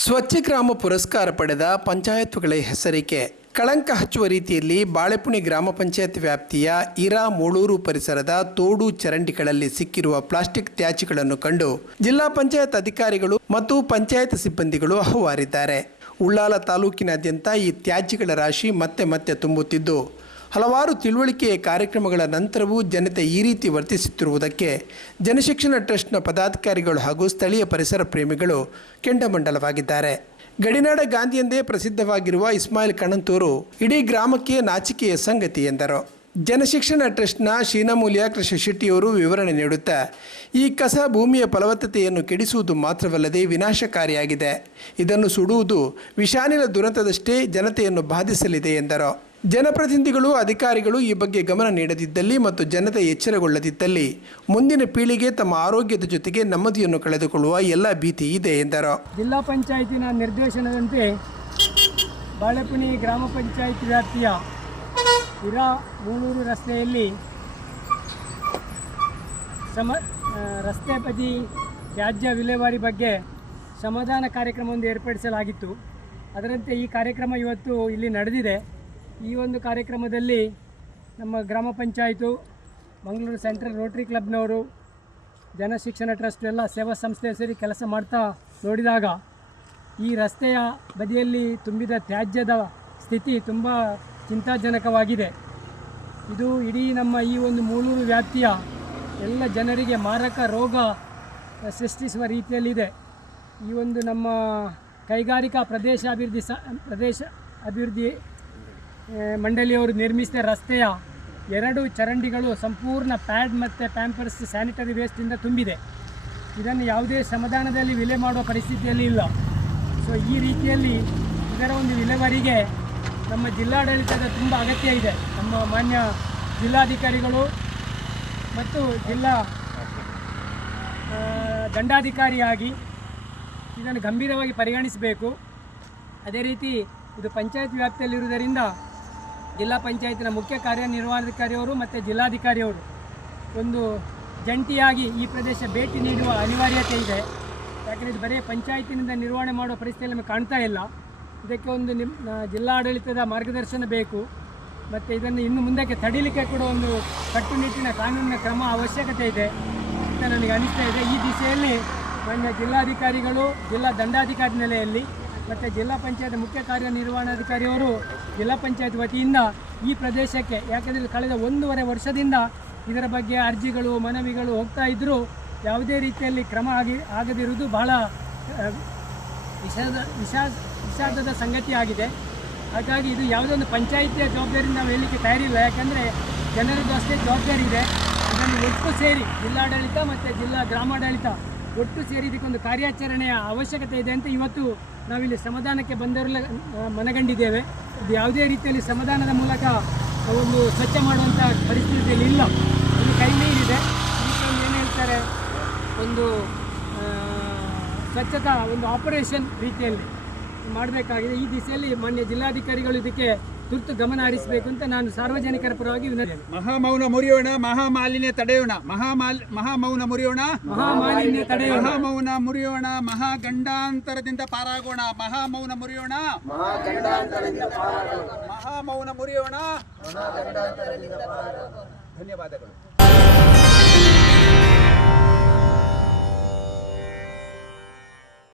ಸ್ವಚ್ಛ ಗ್ರಾಮ ಪುರಸ್ಕಾರ ಪಡೆದ ಪಂಚಾಯತ್ಗಳ ಹೆಸರಿಕೆ ಕಳಂಕ ಹಚ್ಚುವ ರೀತಿಯಲ್ಲಿ ಬಾಳೆಪುಣಿ ಗ್ರಾಮ ಪಂಚಾಯತ್ ವ್ಯಾಪ್ತಿಯ ಇರಾ ಮೂಳೂರು ಪರಿಸರದ ತೋಡು ಚರಂಡಿಗಳಲ್ಲಿ ಸಿಕ್ಕಿರುವ ಪ್ಲಾಸ್ಟಿಕ್ ತ್ಯಾಜ್ಯಗಳನ್ನು ಕಂಡು ಜಿಲ್ಲಾ ಪಂಚಾಯತ್ ಅಧಿಕಾರಿಗಳು ಮತ್ತು ಪಂಚಾಯತ್ ಸಿಬ್ಬಂದಿಗಳು ಅಹವಾರಿದ್ದಾರೆ. ಉಳ್ಳಾಲ ತಾಲೂಕಿನಾದ್ಯಂತ ಈ ತ್ಯಾಜ್ಯಗಳ ರಾಶಿ ಮತ್ತೆ ತುಂಬುತ್ತಿದ್ದು, ಹಲವಾರು ತಿಳುವಳಿಕೆಯ ಕಾರ್ಯಕ್ರಮಗಳ ನಂತರವೂ ಜನತೆ ಈ ರೀತಿ ವರ್ತಿಸುತ್ತಿರುವುದಕ್ಕೆ ಜನಶಿಕ್ಷಣ ಟ್ರಸ್ಟ್ನ ಪದಾಧಿಕಾರಿಗಳು ಹಾಗೂ ಸ್ಥಳೀಯ ಪರಿಸರ ಪ್ರೇಮಿಗಳು ಕೆಂಡಾಮಂಡಲವಾಗಿದ್ದಾರೆ. ಗಡಿನಾಡ ಗಾಂಧಿ ಎಂದೇ ಪ್ರಸಿದ್ಧವಾಗಿರುವ ಇಸ್ಮಾಯಿಲ್ ಕಣಂತೂರು ಇಡೀ ಗ್ರಾಮಕ್ಕೆ ನಾಚಿಕೆಯ ಸಂಗತಿ ಎಂದರು. ಜನಶಿಕ್ಷಣ ಟ್ರಸ್ಟ್ನ ಶೀನಮೂಲ್ಯ ಕೃಷಿ ಶೆಟ್ಟಿಯವರು ವಿವರಣೆ ನೀಡುತ್ತಾ, ಈ ಕಸ ಭೂಮಿಯ ಫಲವತ್ತತೆಯನ್ನು ಕೆಡಿಸುವುದು ಮಾತ್ರವಲ್ಲದೆ ವಿನಾಶಕಾರಿಯಾಗಿದೆ. ಇದನ್ನು ಸುಡುವುದು ವಿಷಾನಿಲ ದುರಂತದಷ್ಟೇ ಜನತೆಯನ್ನು ಬಾಧಿಸಲಿದೆ ಎಂದರು. ಜನಪ್ರತಿನಿಧಿಗಳು ಅಧಿಕಾರಿಗಳು ಈ ಬಗ್ಗೆ ಗಮನ ನೀಡದಿದ್ದಲ್ಲಿ ಮತ್ತು ಜನತೆ ಎಚ್ಚರಗೊಳ್ಳದಿದ್ದಲ್ಲಿ ಮುಂದಿನ ಪೀಳಿಗೆ ತಮ್ಮ ಆರೋಗ್ಯದ ಜೊತೆಗೆ ನೆಮ್ಮದಿಯನ್ನು ಕಳೆದುಕೊಳ್ಳುವ ಎಲ್ಲ ಭೀತಿ ಇದೆ ಎಂದರು. ಜಿಲ್ಲಾ ಪಂಚಾಯತಿನ ನಿರ್ದೇಶನದಂತೆ ಬಾಳೆಪುಣಿ ಗ್ರಾಮ ಪಂಚಾಯತ್ ವ್ಯಾಪ್ತಿಯ ಇರಾ ಮೂಳೂರು ರಸ್ತೆಯಲ್ಲಿ ರಸ್ತೆ ಬದಿ ತ್ಯಾಜ್ಯ ವಿಲೇವಾರಿ ಬಗ್ಗೆ ಸಮಾಧಾನ ಕಾರ್ಯಕ್ರಮವನ್ನು ಏರ್ಪಡಿಸಲಾಗಿತ್ತು. ಅದರಂತೆ ಈ ಕಾರ್ಯಕ್ರಮ ಇವತ್ತು ಇಲ್ಲಿ ನಡೆದಿದೆ. ಈ ಒಂದು ಕಾರ್ಯಕ್ರಮದಲ್ಲಿ ನಮ್ಮ ಗ್ರಾಮ ಪಂಚಾಯಿತು, ಮಂಗಳೂರು ಸೆಂಟ್ರಲ್ ರೋಟರಿ ಕ್ಲಬ್ನವರು, ಜನಶಿಕ್ಷಣ ಟ್ರಸ್ಟ್ ಎಲ್ಲ ಸೇವಾ ಸಂಸ್ಥೆ ಸೇರಿ ಕೆಲಸ ಮಾಡ್ತಾ ನೋಡಿದಾಗ ಈ ರಸ್ತೆಯ ಬದಿಯಲ್ಲಿ ತುಂಬಿದ ತ್ಯಾಜ್ಯದ ಸ್ಥಿತಿ ತುಂಬ ಚಿಂತಾಜನಕವಾಗಿದೆ. ಇದು ಇಡೀ ನಮ್ಮ ಈ ಒಂದು ಮೂಳೂರು ವ್ಯಾಪ್ತಿಯ ಎಲ್ಲ ಜನರಿಗೆ ಮಾರಕ ರೋಗ ಸೃಷ್ಟಿಸುವ ರೀತಿಯಲ್ಲಿದೆ. ಈ ಒಂದು ನಮ್ಮ ಕೈಗಾರಿಕಾ ಪ್ರದೇಶ ಅಭಿವೃದ್ಧಿ ಮಂಡಳಿಯವರು ನಿರ್ಮಿಸಿದ ರಸ್ತೆಯ 2 ಚರಂಡಿಗಳು ಸಂಪೂರ್ಣ ಪ್ಯಾಡ್ ಮತ್ತು ಪ್ಯಾಂಪರ್ಸ್ ಸ್ಯಾನಿಟರಿ ವೇಸ್ಟಿಂದ ತುಂಬಿದೆ. ಇದನ್ನು ಯಾವುದೇ ಸಮಾಧಾನದಲ್ಲಿ ವಿಲೆ ಮಾಡುವ ಪರಿಸ್ಥಿತಿಯಲ್ಲಿ ಇಲ್ಲ. ಸೊ ಈ ರೀತಿಯಲ್ಲಿ ಇದರ ಒಂದು ವಿಲೇವಾರಿಗೆ ನಮ್ಮ ಜಿಲ್ಲಾಡಳಿತದ ತುಂಬ ಅಗತ್ಯ ಇದೆ. ನಮ್ಮ ಮಾನ್ಯ ಜಿಲ್ಲಾಧಿಕಾರಿಗಳು ಮತ್ತು ಜಿಲ್ಲಾ ದಂಡಾಧಿಕಾರಿಯಾಗಿ ಇದನ್ನು ಗಂಭೀರವಾಗಿ ಪರಿಗಣಿಸಬೇಕು. ಅದೇ ರೀತಿ ಇದು ಪಂಚಾಯತ್ ವ್ಯಾಪ್ತಿಯಲ್ಲಿರುವುದರಿಂದ ಜಿಲ್ಲಾ ಪಂಚಾಯತಿನ ಮುಖ್ಯ ಕಾರ್ಯನಿರ್ವಹಣಾಧಿಕಾರಿಯವರು ಮತ್ತು ಜಿಲ್ಲಾಧಿಕಾರಿಯವರು ಒಂದು ಜಂಟಿಯಾಗಿ ಈ ಪ್ರದೇಶ ಭೇಟಿ ನೀಡುವ ಅನಿವಾರ್ಯತೆ ಇದೆ. ಯಾಕಂದರೆ ಇದು ಬರೀ ಪಂಚಾಯತಿನಿಂದ ನಿರ್ವಹಣೆ ಮಾಡುವ ಪರಿಸ್ಥಿತಿಯಲ್ಲಿ ನಮಗೆ ಕಾಣ್ತಾ ಇಲ್ಲ. ಇದಕ್ಕೆ ಒಂದು ಜಿಲ್ಲಾಡಳಿತದ ಮಾರ್ಗದರ್ಶನ ಬೇಕು. ಮತ್ತು ಇದನ್ನು ಇನ್ನು ಮುಂದಕ್ಕೆ ತಡೀಲಿಕ್ಕೆ ಕೂಡ ಒಂದು ಕಟ್ಟುನಿಟ್ಟಿನ ಕಾನೂನಿನ ಕ್ರಮ ಅವಶ್ಯಕತೆ ಇದೆ ಅಂತ ನನಗೆ ಅನಿಸ್ತಾ ಇದೆ. ಈ ದಿಸೆಯಲ್ಲಿ ಮಾನ್ಯ ಜಿಲ್ಲಾಧಿಕಾರಿಗಳು, ಜಿಲ್ಲಾ ದಂಡಾಧಿಕಾರಿ ನೆಲೆಯಲ್ಲಿ ಮತ್ತು ಜಿಲ್ಲಾ ಪಂಚಾಯತ್ ಮುಖ್ಯ ಕಾರ್ಯನಿರ್ವಹಣಾಧಿಕಾರಿಯವರು ಜಿಲ್ಲಾ ಪಂಚಾಯತ್ ವತಿಯಿಂದ ಈ ಪ್ರದೇಶಕ್ಕೆ, ಯಾಕೆಂದರೆ ಕಳೆದ 1.5 ವರ್ಷದಿಂದ ಇದರ ಬಗ್ಗೆ ಅರ್ಜಿಗಳು, ಮನವಿಗಳು ಹೋಗ್ತಾ ಇದ್ದರೂ ಯಾವುದೇ ರೀತಿಯಲ್ಲಿ ಕ್ರಮ ಆಗದಿರುವುದು ಬಹಳ ವಿಷಾದದ ಸಂಗತಿಯಾಗಿದೆ. ಹಾಗಾಗಿ ಇದು ಯಾವುದೋ ಒಂದು ಪಂಚಾಯಿತಿಯ ಜವಾಬ್ದಾರಿಯಿಂದ ನಾವು ಹೇಳಲಿಕ್ಕೆ ತಯಾರಿಲ್ಲ. ಯಾಕೆಂದರೆ ಜನರದ್ದು ಅಷ್ಟೇ ಜವಾಬ್ದಾರಿ ಇದೆ. ಇದನ್ನು ಒಟ್ಟು ಸೇರಿ ಜಿಲ್ಲಾಡಳಿತ ಮತ್ತು ಜಿಲ್ಲಾ ಗ್ರಾಮಾಡಳಿತ ಒಟ್ಟು ಸೇರಿ ಇದಕ್ಕೊಂದು ಕಾರ್ಯಾಚರಣೆಯ ಅವಶ್ಯಕತೆ ಇದೆ ಅಂತ ಇವತ್ತು ನಾವಿಲ್ಲಿ ಸಮಾಧಾನಕ್ಕೆ ಬಂದವರೆಲ್ಲ ಮನಗಂಡಿದ್ದೇವೆ. ಇದು ಯಾವುದೇ ರೀತಿಯಲ್ಲಿ ಸಮಾಧಾನದ ಮೂಲಕ ಒಂದು ಸ್ವಚ್ಛ ಮಾಡುವಂಥ ಪರಿಸ್ಥಿತಿಯಲ್ಲಿ ಇಲ್ಲ. ಇದು ಕೈ ಮೀರಿದೆ. ಇದಕ್ಕೊಂದು ಏನು ಹೇಳ್ತಾರೆ, ಒಂದು ಸ್ವಚ್ಛತಾ ಒಂದು ಆಪರೇಷನ್ ರೀತಿಯಲ್ಲಿ ಮಾಡಬೇಕಾಗಿದೆ. ಈ ದಿಸೆಯಲ್ಲಿ ಮಾನ್ಯ ಜಿಲ್ಲಾಧಿಕಾರಿಗಳು ಇದಕ್ಕೆ ತುರ್ತು ಗಮನ ಹರಿಸಬೇಕು ಅಂತ ನಾನು ಸಾರ್ವಜನಿಕರ ಪರವಾಗಿ ವಿನಂತಿ. ಮಹಾಮೌನ ಮುರಿಯೋಣ, ಮಹಾಮಾಲಿನ್ಯ ತಡೆಯೋಣ. ಮಹಾಮೌನ ಮುರಿಯೋಣ, ಮಹಾಮಾಲಿನ್ಯ ತಡೆಯೋಣ. ಮಹಾಮೌನ ಮುರಿಯೋಣ, ಮಹಾಗಂಡಾಂತರದಿಂದ ಪಾರಾಗೋಣ. ಮಹಾಮೌನ ಮುರಿಯೋಣ, ಮಹಾಮೌನ ಮುರಿಯೋಣ. ಧನ್ಯವಾದಗಳು.